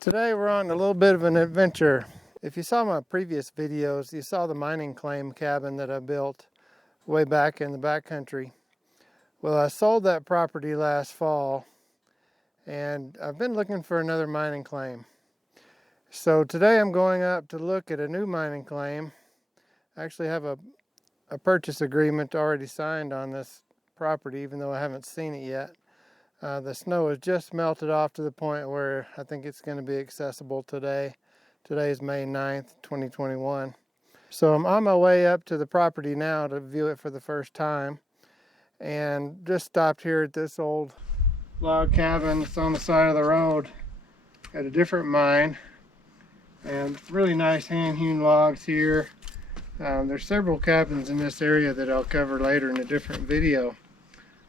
Today we're on a little bit of an adventure. If you saw my previous videos, you saw the mining claim cabin that I built way back in the backcountry. Well, I sold that property last fall and I've been looking for another mining claim. So today I'm going up to look at a new mining claim. I actually have a purchase agreement already signed on this property, even though I haven't seen it yet. The snow has just melted off to the point where I think it's going to be accessible today. Today is May 9th, 2021. So I'm on my way up to the property now to view it for the first time. And just stopped here at this old log cabin that's on the side of the road at a different mine. And really nice hand-hewn logs here. There's several cabins in this area that I'll cover later in a different video.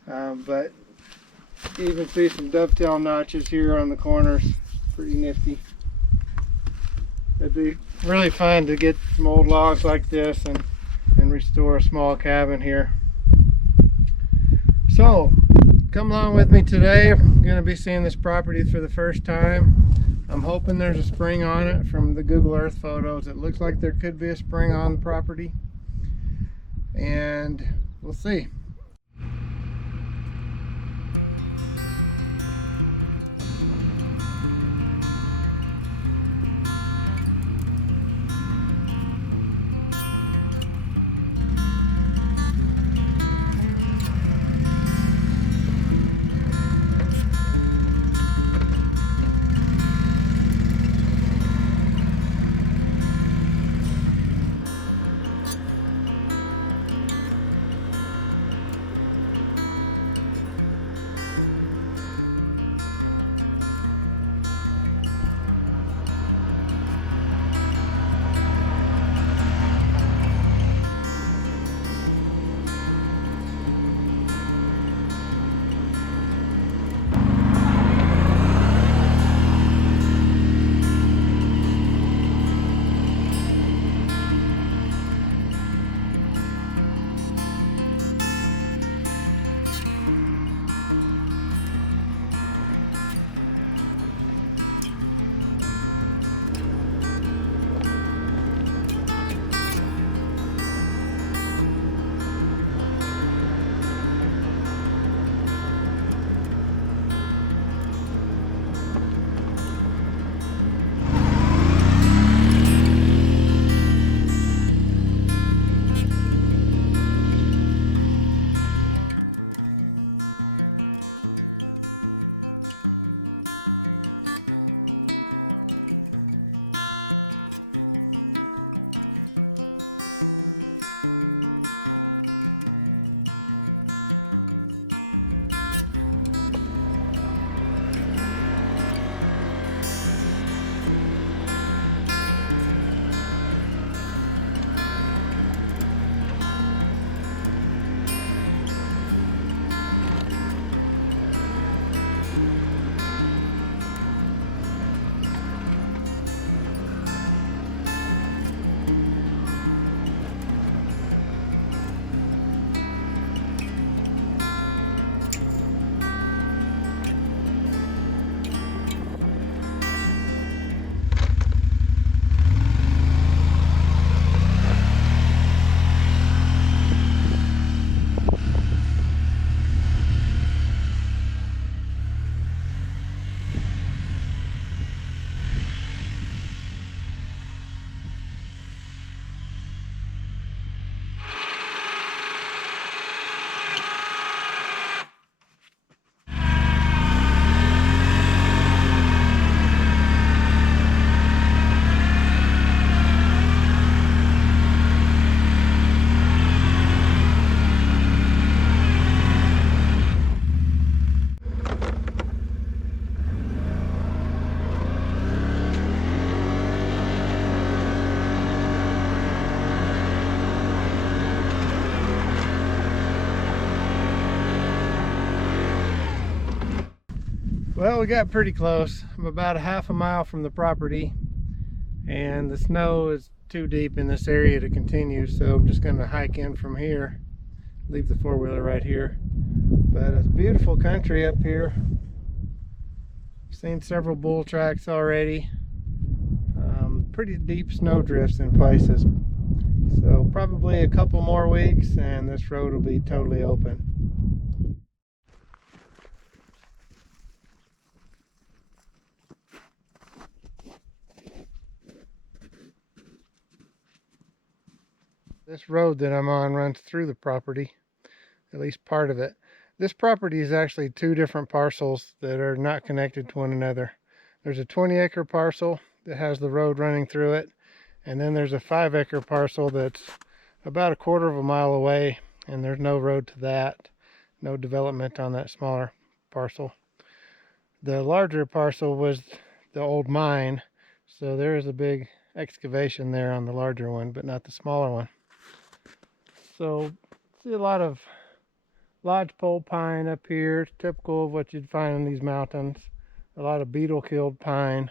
But you even see some dovetail notches here on the corners. Pretty nifty. It'd be really fun to get some old logs like this and restore a small cabin here. So, come along with me today. I'm going to be seeing this property for the first time. I'm hoping there's a spring on it. From the Google Earth photos, it looks like there could be a spring on the property. And we'll see. Well, we got pretty close. I'm about a half a mile from the property and the snow is too deep in this area to continue, so I'm just going to hike in from here, leave the four-wheeler right here. But it's beautiful country up here. Seen several bull tracks already. Pretty deep snow drifts in places. So probably a couple more weeks and this road will be totally open. This road that I'm on runs through the property, at least part of it. This property is actually two different parcels that are not connected to one another. There's a 20-acre parcel that has the road running through it, and then there's a 5-acre parcel that's about a quarter of a mile away, and there's no road to that, no development on that smaller parcel. The larger parcel was the old mine, so there is a big excavation there on the larger one, but not the smaller one. So see a lot of lodgepole pine up here. It's typical of what you'd find in these mountains. A lot of beetle-killed pine.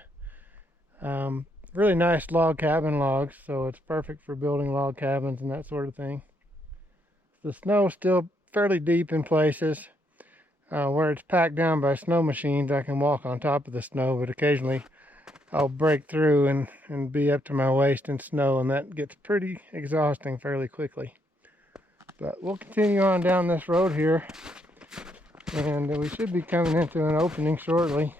Really nice log cabin logs, so it's perfect for building log cabins and that sort of thing. The snow's still fairly deep in places. Where it's packed down by snow machines, I can walk on top of the snow, but occasionally I'll break through and be up to my waist in snow, and that gets pretty exhausting fairly quickly. But we'll continue on down this road here, and we should be coming into an opening shortly.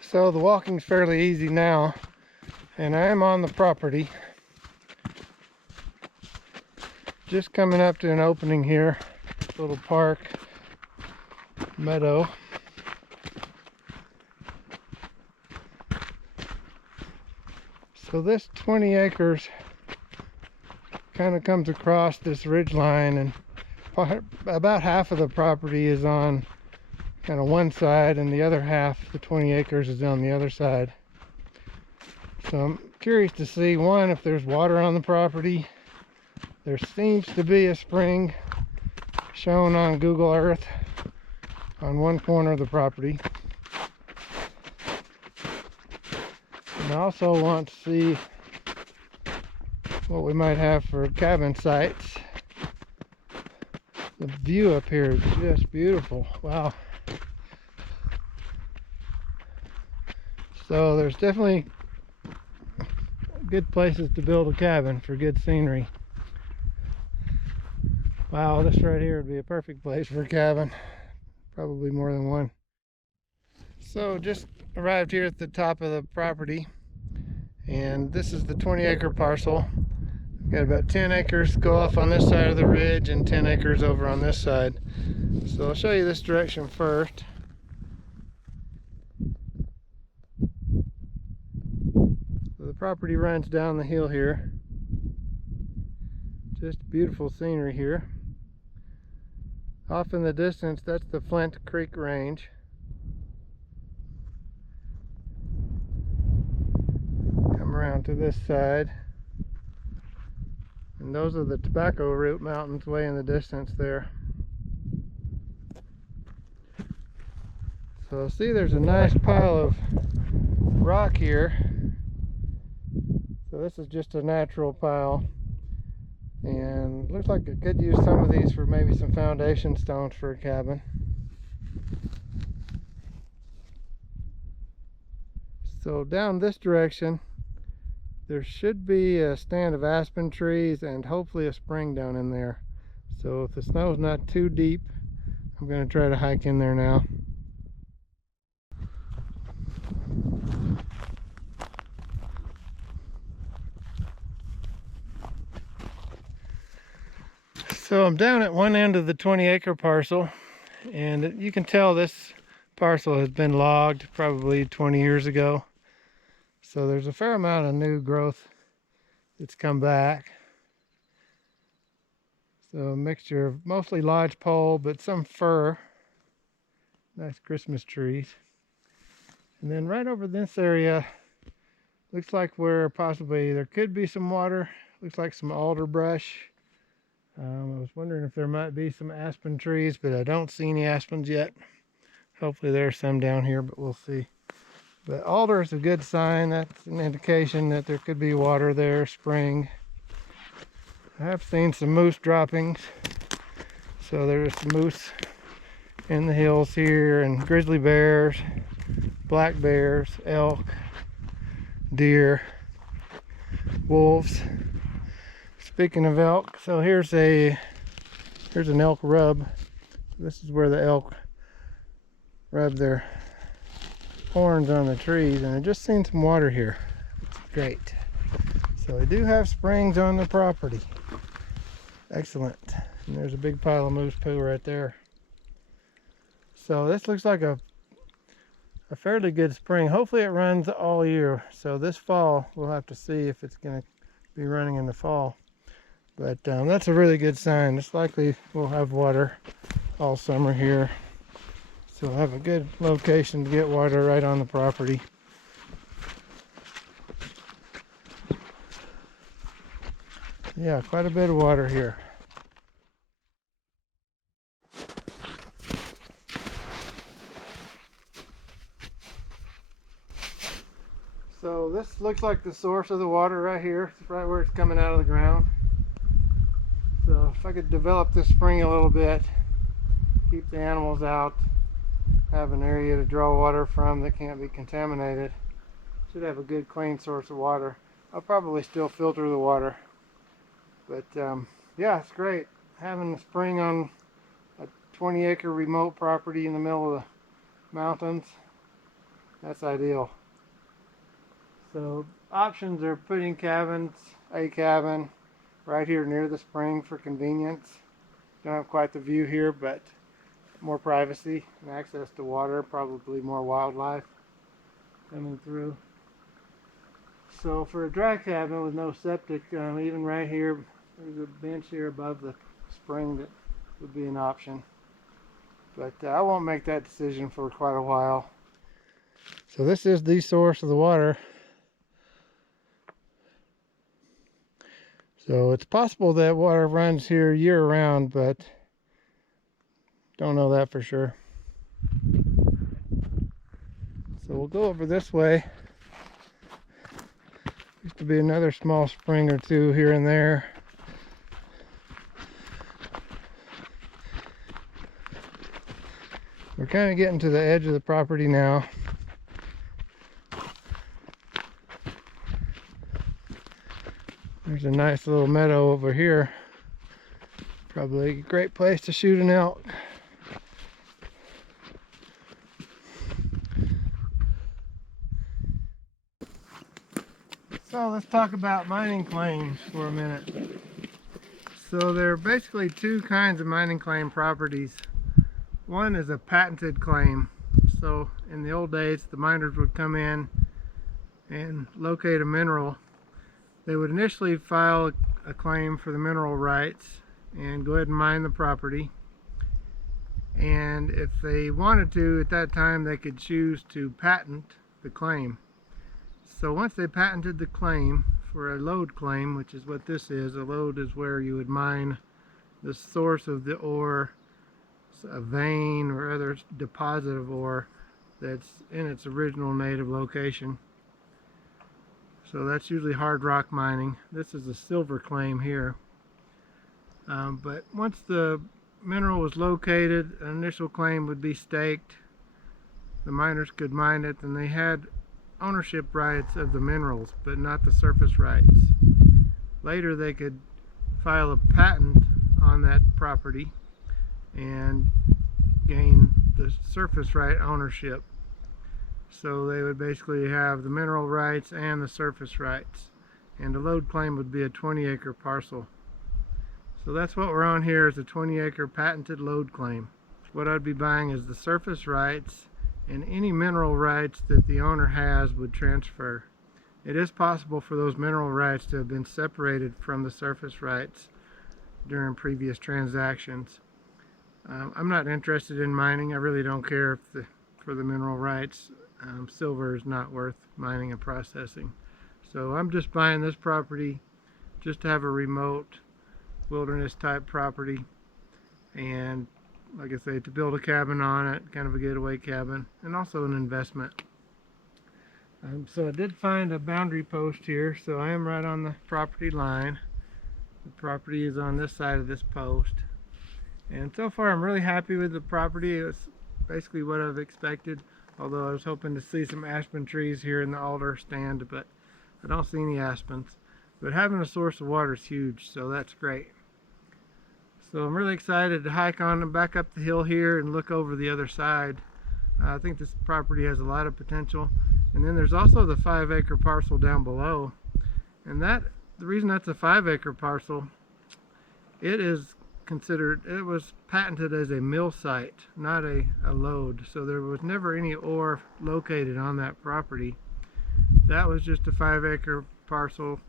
So the walking's fairly easy now, and I am on the property. Just coming up to an opening here, little park, meadow. So this 20 acres kind of comes across this ridge line, and about half of the property is on kind of one side, and the other half, the 20 acres, is on the other side. So I'm curious to see, one, if there's water on the property. There seems to be a spring shown on Google Earth on one corner of the property. And I also want to see what we might have for cabin sites. The view up here is just beautiful. Wow. So there's definitely good places to build a cabin for good scenery. Wow, this right here would be a perfect place for a cabin. Probably more than one. So just arrived here at the top of the property, and this is the 20-acre parcel. I've got about 10 acres go off on this side of the ridge and 10 acres over on this side. So I'll show you this direction first. So the property runs down the hill here. Just beautiful scenery here. Off in the distance, that's the Flint Creek Range. Come around to this side, and those are the Tobacco Root Mountains way in the distance there. So see, there's a nice pile of rock here. So this is just a natural pile, and looks like I could use some of these for maybe some foundation stones for a cabin. So down this direction, there should be a stand of aspen trees and hopefully a spring down in there. So if the snow's not too deep, I'm going to try to hike in there now. So I'm down at one end of the 20-acre parcel, and you can tell this parcel has been logged probably 20 years ago. So there's a fair amount of new growth that's come back. So a mixture of mostly lodgepole, but some fir. Nice Christmas trees. And then right over this area, looks like where possibly there could be some water. Looks like some alder brush. I was wondering if there might be some aspen trees, but I don't see any aspens yet. Hopefully there's some down here, but we'll see. But alder is a good sign. That's an indication that there could be water there, spring. I have seen some moose droppings. So there's some moose in the hills here, and grizzly bears, black bears, elk, deer, wolves. Speaking of elk, so here's an elk rub. This is where the elk rub their horns on the trees, and I just seen some water here. It's great. So we do have springs on the property. Excellent. And there's a big pile of moose poo right there. So this looks like a fairly good spring. Hopefully it runs all year. So this fall we'll have to see if it's going to be running in the fall. But that's a really good sign. It's likely we'll have water all summer here. So we'll have a good location to get water right on the property. Yeah, quite a bit of water here. So this looks like the source of the water right here. It's right where it's coming out of the ground. So if I could develop this spring a little bit, keep the animals out, have an area to draw water from that can't be contaminated, should have a good clean source of water. I'll probably still filter the water, but yeah, it's great having a spring on a 20-acre remote property in the middle of the mountains. That's ideal. So options are putting cabins, a cabin right here near the spring for convenience. Don't have quite the view here, but more privacy and access to water, probably more wildlife coming through. So for a dry cabin with no septic, even right here, there's a bench here above the spring that would be an option. But I won't make that decision for quite a while. So this is the source of the water. So it's possible that water runs here year round, but don't know that for sure. So we'll go over this way. Used to be another small spring or two here and there. We're kind of getting to the edge of the property now. There's a nice little meadow over here. Probably a great place to shoot an elk. So let's talk about mining claims for a minute. So there are basically two kinds of mining claim properties. One is a patented claim. So in the old days, the miners would come in and locate a mineral. They would initially file a claim for the mineral rights and go ahead and mine the property. And if they wanted to, at that time, they could choose to patent the claim. So once they patented the claim for a lode claim, which is what this is, a lode is where you would mine the source of the ore, a vein or other deposit of ore that's in its original native location. So that's usually hard rock mining. This is a silver claim here. But once the mineral was located, an initial claim would be staked. The miners could mine it, and they had ownership rights of the minerals, but not the surface rights. Later they could file a patent on that property and gain the surface right ownership. So they would basically have the mineral rights and the surface rights. And a lode claim would be a 20-acre parcel. So that's what we're on here, is a 20-acre patented lode claim. What I'd be buying is the surface rights, and any mineral rights that the owner has would transfer. It is possible for those mineral rights to have been separated from the surface rights during previous transactions. I'm not interested in mining. I really don't care if for the mineral rights. Silver is not worth mining and processing. So I'm just buying this property just to have a remote wilderness type property, and like I say, to build a cabin on it, kind of a getaway cabin, and also an investment. So I did find a boundary post here, so I am right on the property line. The property is on this side of this post, And so far I'm really happy with the property. It was basically what I've expected, although I was hoping to see some aspen trees here in the alder stand, but I don't see any aspens. But having a source of water is huge, so that's great. So I'm really excited to hike on and back up the hill here and look over the other side. I think this property has a lot of potential. And then there's also the 5-acre parcel down below. And the reason that's a 5-acre parcel, it was patented as a mill site, not a lode. So there was never any ore located on that property. That was just a 5-acre parcel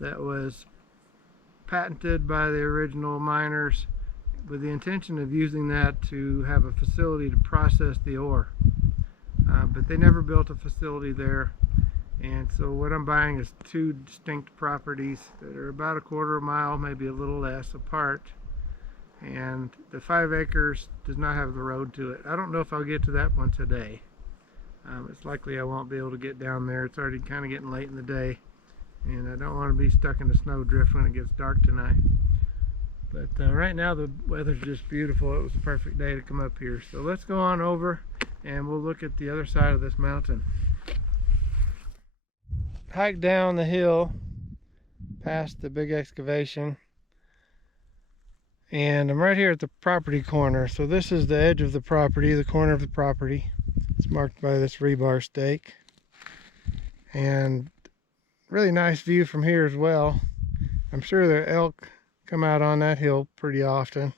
that was patented by the original miners with the intention of using that to have a facility to process the ore. But they never built a facility there. And so what I'm buying is two distinct properties that are about a quarter of a mile, maybe a little less apart. And the 5 acres does not have the road to it. I don't know if I'll get to that one today. It's likely I won't be able to get down there. It's already kind of getting late in the day, and I don't want to be stuck in the snowdrift when it gets dark tonight. But right now the weather's just beautiful. It was a perfect day to come up here. So let's go on over and we'll look at the other side of this mountain. Hike down the hill past the big excavation, and I'm right here at the property corner. So this is the edge of the property, the corner of the property. It's marked by this rebar stake, and really nice view from here as well. I'm sure the elk come out on that hill pretty often.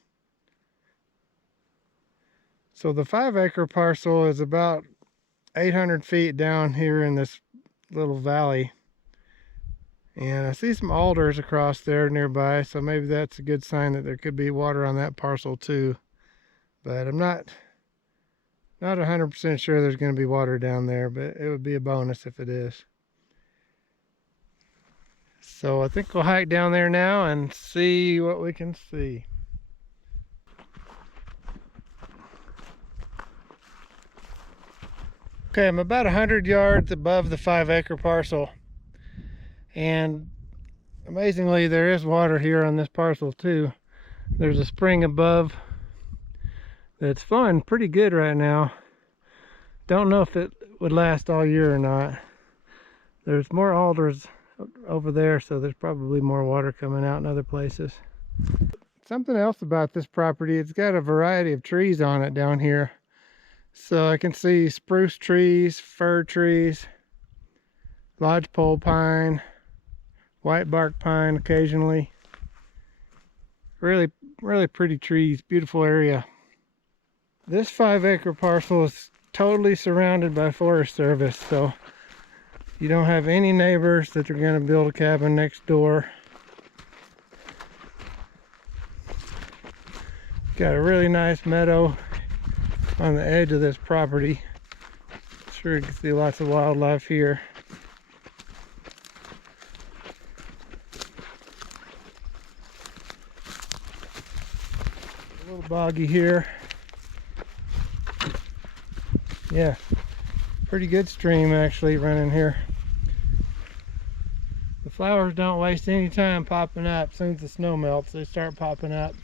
So the 5-acre parcel is about 800 feet down here in this little valley, and I see some alders across there nearby, so maybe that's a good sign that there could be water on that parcel too. But I'm not 100% sure there's going to be water down there, but it would be a bonus if it is. So I think we'll hike down there now and see what we can see. Okay, I'm about 100 yards above the 5-acre parcel, and amazingly there is water here on this parcel too. There's a spring above that's flowing pretty good right now. Don't know if it would last all year or not. There's more alders over there, so there's probably more water coming out in other places. Something else about this property, it's got a variety of trees on it down here. So I can see spruce trees, fir trees, lodgepole pine, white bark pine occasionally. Really pretty trees, beautiful area. This 5-acre parcel is totally surrounded by Forest Service, so you don't have any neighbors that are going to build a cabin next door. Got a really nice meadow on the edge of this property. Sure, you can see lots of wildlife here. A little boggy here. Yeah, pretty good stream actually running here. The flowers don't waste any time popping up. As soon as the snow melts, they start popping up.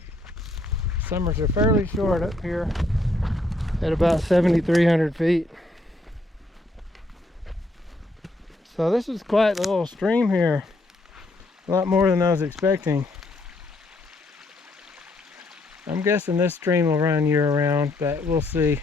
Summers are fairly short up here at about 7,300 feet. So this is quite a little stream here. A lot more than I was expecting. I'm guessing this stream will run year round, but we'll see.